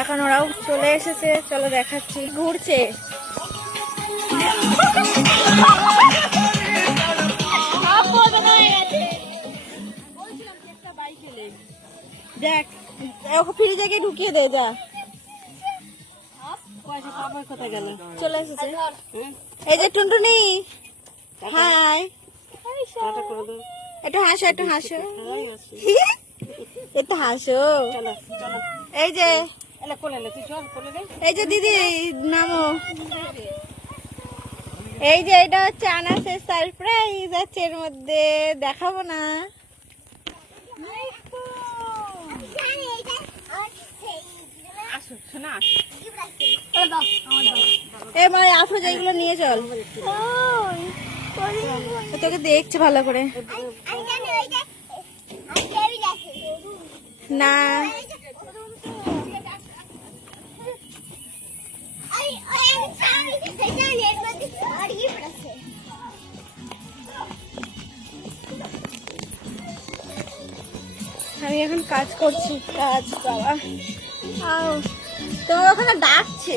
এখন ওরাও চলে এসেছে, চলো দেখাচ্ছি। ঘুরছে, দেখ ওকে ফ্রিজে গিয়ে ঢুকিয়ে দে, যা। চলে এসেছে এই যে টুনটুনি। হাই, একটু হাসো, একটু হাসো, একটু হাসো। এই যে এই যে দিদি নামো। এই যে এটা হচ্ছে আনাসের সারপ্রাইজ আছে এর মধ্যে, দেখাবো না। এ মানে আসো, যেগুলো নিয়ে চল। তোকে দেখছে ভালো করে না। আমি এখন কাজ করছি, কাজ বাবা। তোমার ওখানে ডাকছে।